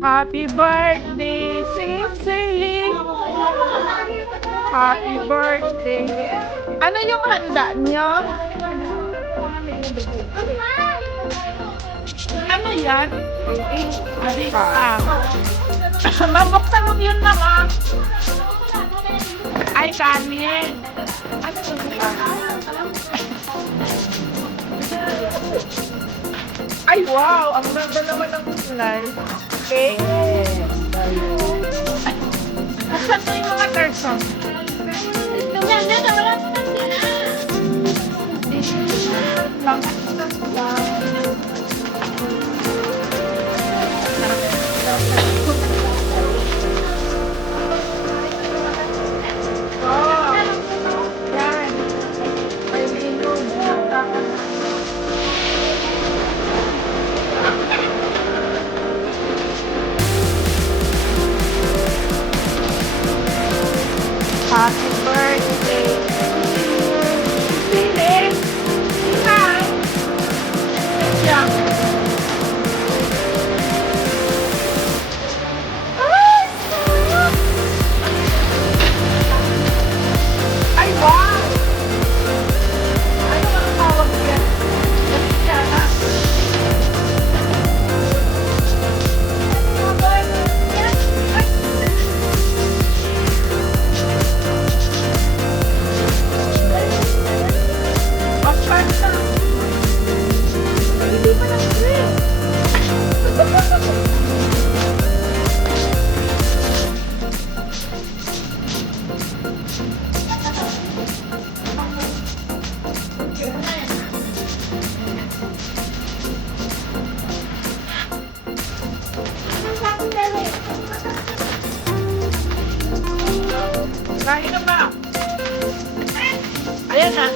Happy birthday, Sissy! Happy birthday! Ano yung handa niyo? Ano yan? Mabuksan mo yun naman. Ay, kanin. Ano yun? Ay, wow! Ang ganda naman ng kulay. Okay. Saan mo yung mga person? Happy birthday! Sili! Hi! Yeah. Ay, wow! Ano ang tawag yan? Yan. Kain na ba? Ayan na.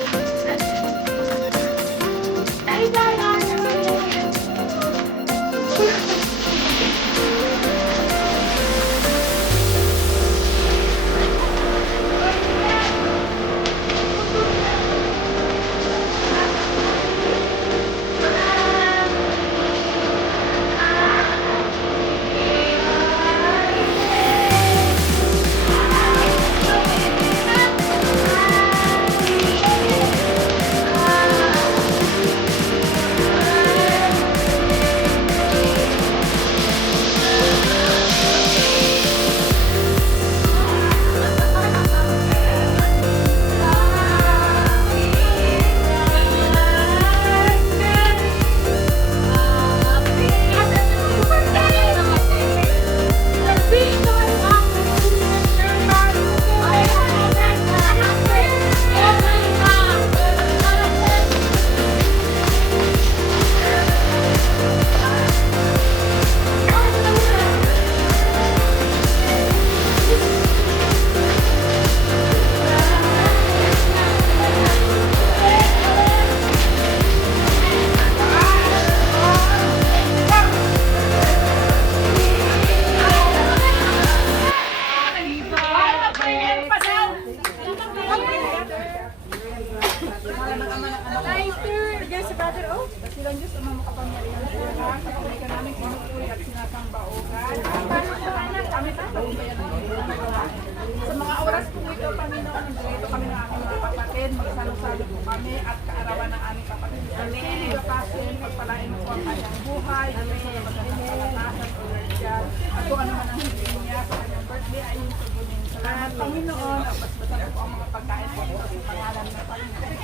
Sa mga oras po ito, Panginoon, dito kami ng aking mga kapatid, magsalo-salo po kami at kaarawan ng aming kapatid. Amen. Pagpasin, pagpalain mo po ang kanyang buhay, sa magkakatasan o vertical, at kung ano man ang hindi niya sa kanyang birthday ay yung subunin. Salamat, Panginoon, at basbatan po ang mga pagkain po ito sa pangalan ng Panginoon.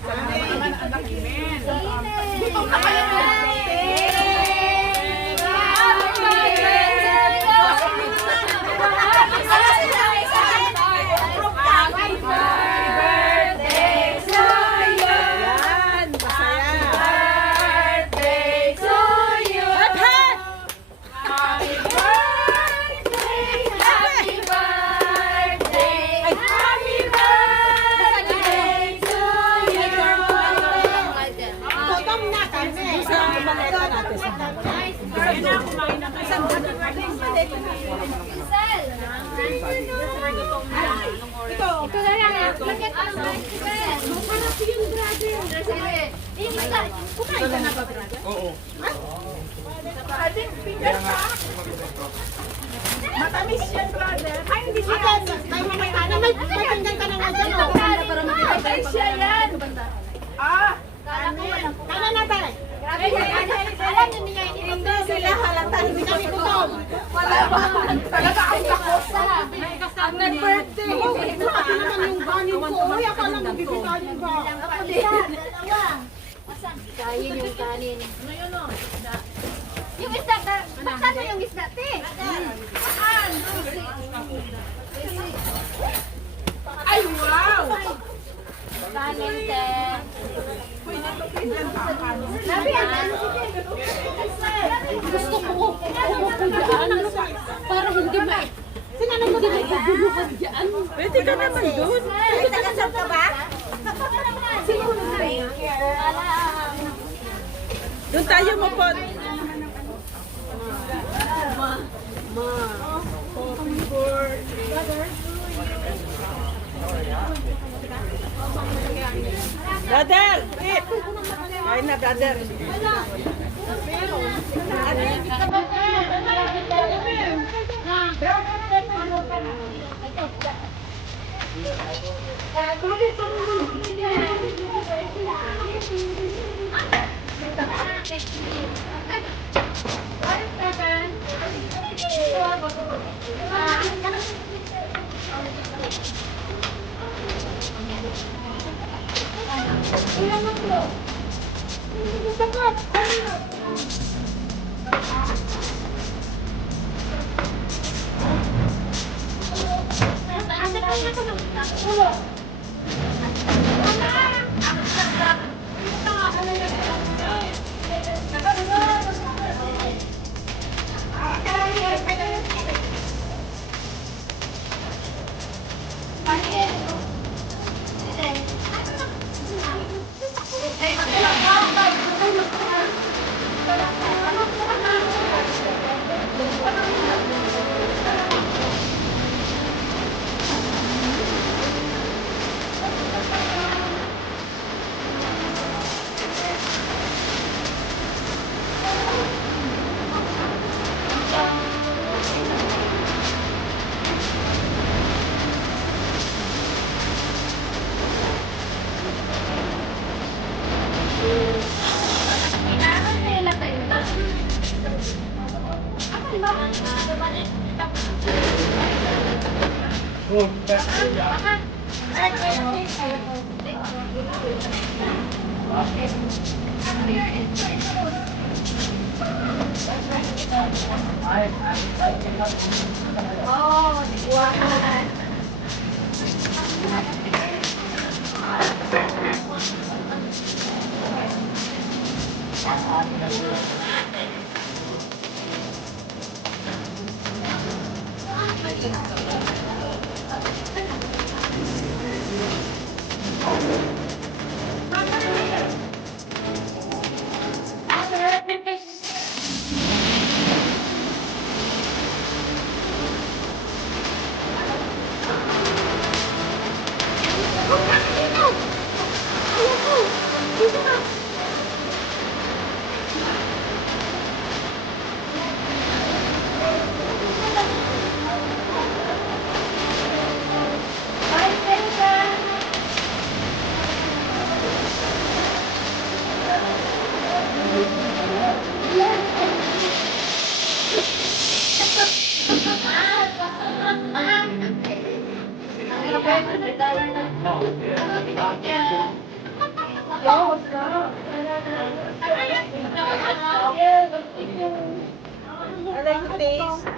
Salamat naman, anak. Amen. Dito na kayo ng ito na lang. Lagyan ka ng bicycle. Masarap yun, brother. Kumain ka na ba, brother? Oo. Ating finger pa. miss yan, brother. Ay, hindi siya. May matanggal ka na nga dyan, oh. Ay, siya yan. Ah, Kanan na, tayo. grabe yan. Alam niyo niya, hindi sila halata. Hindi kami gutom. Wala ba? Talaga ang takot. Ang nag-birthday. Grabe naman yung ganin ko. Uy, akala mo bibitayin ba? Ako din. Kain yung kanin. Yung isda, bakit mo yung isda, te? Ay, wow. Kanin, te. Pwede ito pindan pa ang ano. Sabi yan. Gusto ko dyan para hindi maguguluhan dyan. Pwede ka naman doon. Ay, tagasal ka ba? Siguro na Doon tayo mapot. Brother! Wait! Kain na, brother. I like the taste.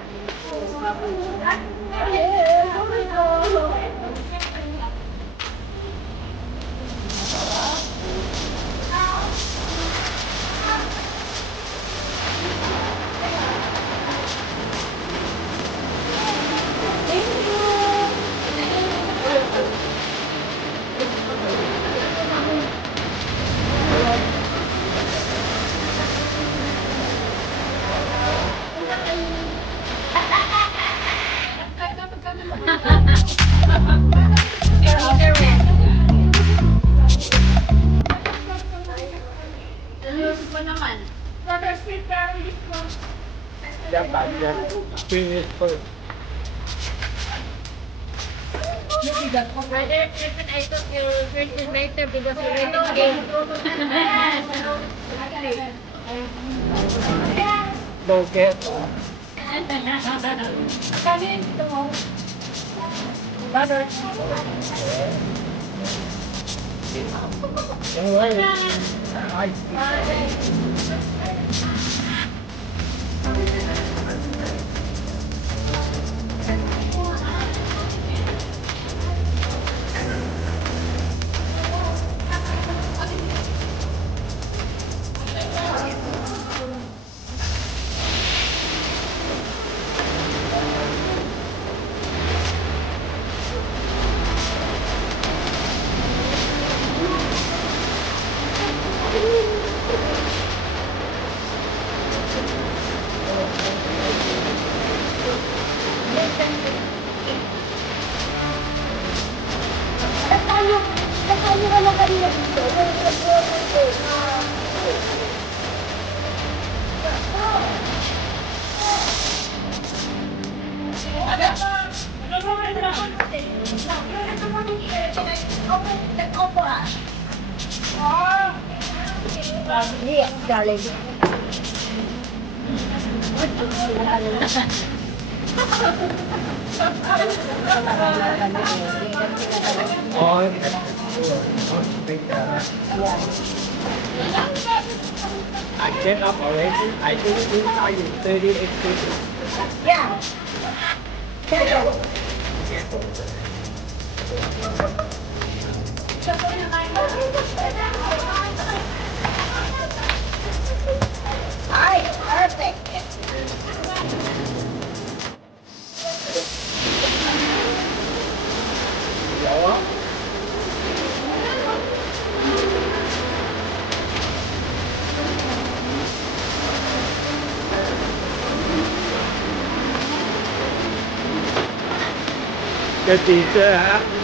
Brother, listen, I took your first later because you went in Bukit. Nasaan ka na kanina dito? Hindi, galing. Oh, I set up already. I think inside is 38 people. Yeah. Ay, perfect. The teacher, huh?